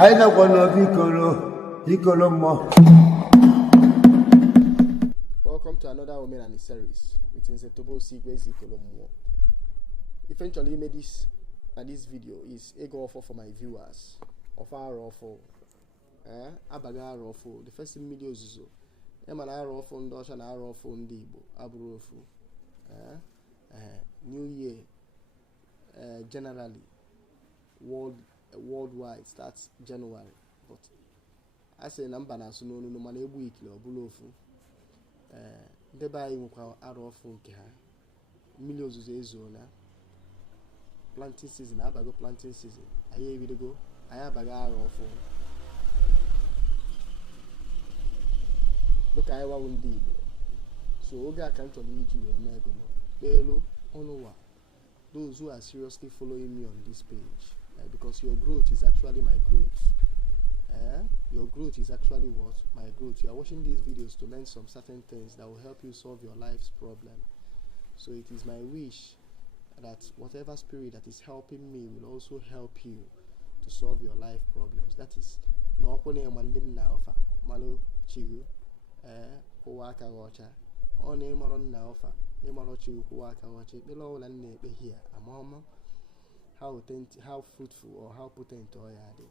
Welcome to another Women and series with Insetobo Yagazie. Eventually made this video is a go offer for my viewers of our awful abaga awful the first million zo emana awful ndosha na awful ndi Igbo abụrụ New Year generally worldwide starts January, but I say number na so no man egbu ikile obulu ofu ndeba anyị nwekwa awful nke ha millions ezo na planting season abago planting season anyị ebidogo anyị abaga awful look I want ndị Igbo so oge aka nchọrọ iji wee mee ego kpelu ọnụwa those who are seriously following me on this page because your growth is actually my growth. Your growth is actually what? My growth. You are watching these videos to learn some certain things that will help you solve your life's problem. So it is my wish that whatever spirit that is helping me will also help you to solve your life problems. That is no okone mandin na ofa malo chigu kwa aka rocha one maro na ofa e maro chigu kwa aka rocha belo la na ekpe here amama how fruitful or how potent are they,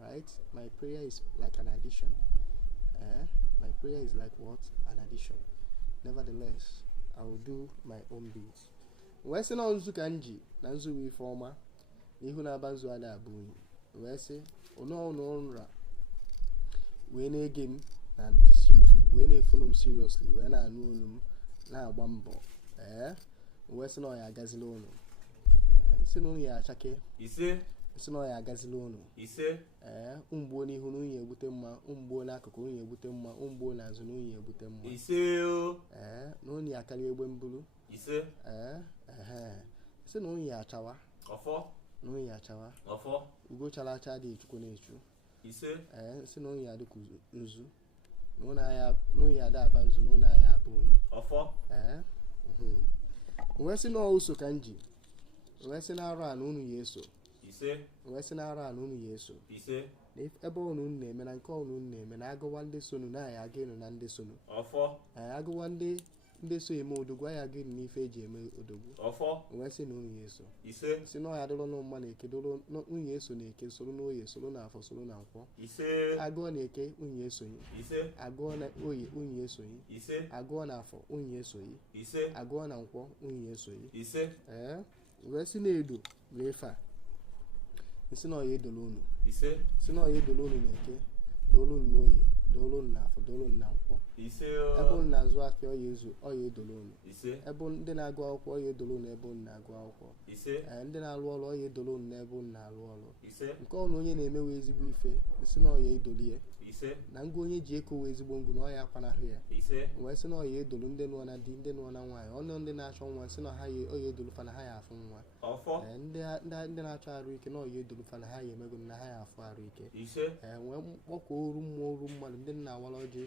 right? My prayer is like an addition. My prayer is like what? An addition. Nevertheless, I will do my own bit. Wese na nzu kanji na nzu wi forma n'ihu na abanzu ada abunyi. Wese ono nra we na ege m na this YouTube we na follow m seriously we na anu onu na agba mbọ. Wese na Yagazie onu. Sino ya chake ise sino ya Yagazie onu ise umgbo n'ihu n'unye ebute mma umgbo n'akụkụ unye ebute mma umgbo n'azụ n'unye ebute mma ise o n'unye akali egbe mbulu ise sino unye achawa ofo n'unye achawa ofo ugo chala acha dị chukwu na-echu ise sino unye adịku nzu n'unye ada aba nzu n'unye aya abụ unye ofo wesi no uso kanji wesi na arụ anụ unu yeso ise wesi na arụ anụ unu yeso ise ebe unu na-eme na nke unu na-eme na agụwa ndị sonu na ya aga enu na ndị sonu ọfọ agụwa ndị so eme odogwu ya aga enu n'ife eji eme odogwu ọfọ wesi na unu yeso ise si na ya dụrụ na mma na eke dụrụ unu yeso na eke soro na oye soro na afọ soro na nkwọ ise agụọ na eke unu yesoyi ise agụọ na oye unu yesoyi ise agụọ na afọ unu yesoyi ise agụọ na nkwọ unu yesoyi ise wesi na edo lefa isi na oye edolo unu ise si na oye edolo unu na-eke dolo unu oye dolo unu na afọ dolo unu na nkwọ ise ebe unu na-azụ afịa oye edolo unu ise ebe ndị na-agụ akwụkwọ oye edolo unu ebe unu na-agụ akwụkwọ ise ndị na-alụ ọrụ oye edolo unu n'ebe unu na-alụ ọrụ ise nke ọnụ onye na-emewe ezigbo ife isi na oye edolie ise na ngwa onye ji ekowe ezigbo ngụ na ọya akwanahụ ya ise wee sị na ọya edolu ndị nụọ na di ndị nụọ na nwaanyị ọnụ ndị na-achọ nwa sị na ha ọya edolu fa na ha ya afụ nwa ndị na-achọ arụ ike na ọya edolu fa na ha ya emego na ha ya afụ arụ ike ise wee kpọkọ oru mmadụ ndị na-awara ọjị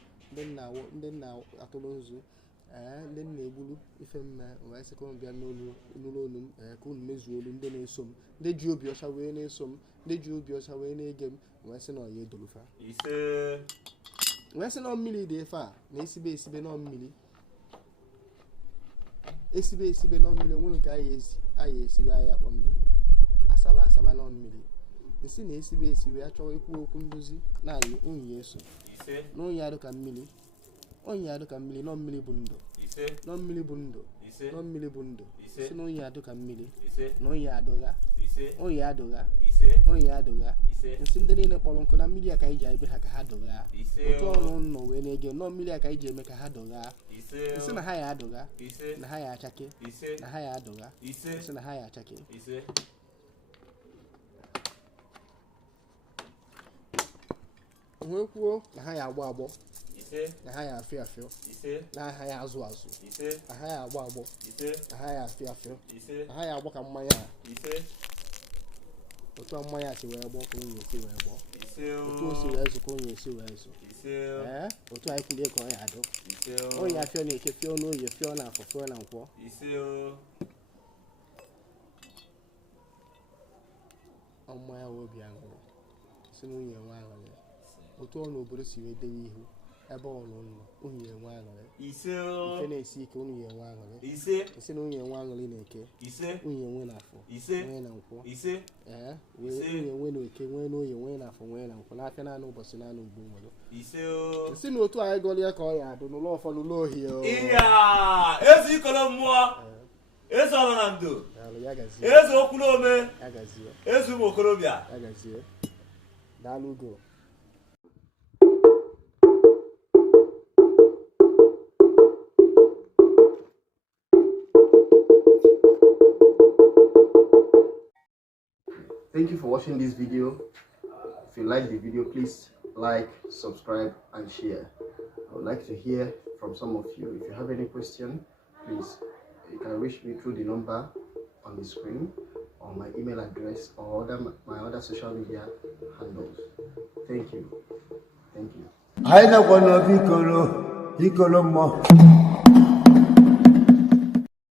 ndị na-atụrụ nzu ndị na-egburu ife mme wee sị ka unu bịa n'ụlọ olu m ka unu mezuo olu ndị na-eso m ndị ji obi ọcha wee na-eso m ndị ji obi ọcha wee na-ege m wee sị na ọya edolu fa ise wee sị na mmiri dị efe a na esibe na mmiri esibe na mmiri onwe nke anyị esibe anyị akpọ mmiri asaba na mmiri nsị na esibe achọghị ikwu okwu nduzi na anyị unyi eso na onye adụ ka mmiri nọ mmiri bụ ndụ nọ mmiri bụ ndụ nọ mmiri bụ ndụ si na onye adụ ka mmiri na onye adụgha nsị ndị niile kpọrọ nkụ na mmiri a ka anyị ji ebe ha ka ha dụgha otu ọrụ nọ wee na-ege nọ mmiri a ka anyị ji eme ka ha dụgha nsị na ha ya adụgha na ha ya achake na ha ya adụgha nsị na ha ya achake wee kwuo na ha ya agbọ na ha ya afịọ na ha ya azụ na ha ya agbọ na ha ya afịọ na ha ya agbọ ka mmanya otu mmanya si wee gbọ ka onye esi wee gbọ otu o si wee zụ ka onye esi wee zụ otu anyị kwulie ka ọ ya adụ onye afịọ na-eke fịọ n'oye fịọ na afọ fịọ na nkwọ mmanya obi aṅụrị si n'unye nwe aṅụrị otu ọ n'obodo si wee dewe ihu ebe ọnụ nọ unu ya enwe aṅụrị ife na-esi ike unu ya enwe aṅụrị isi na unu ya enwe aṅụrị na eke unu ya enwe na afọ nwee na nkwọ wee unu ya enwe na eke nwee na oye nwee na afọ nwee na nkwọ n'afịa naanị ụbọchị naanị ugbo nwere si na otu anyị gọlie ka ọ ya adụ n'ụlọ ụfọdụ ụlọ ohie ezi ikolo mmụọ eze ọnọ na ndo eze okwulu ome eze ụmụ okorobịa daalụ ugo. Thank you for watching this video. If you like the video, please like, subscribe, and share. I would like to hear from some of you. If you have any question, please, you can reach me through the number on the screen or my email address or my other social media handles. Thank you. Thank you.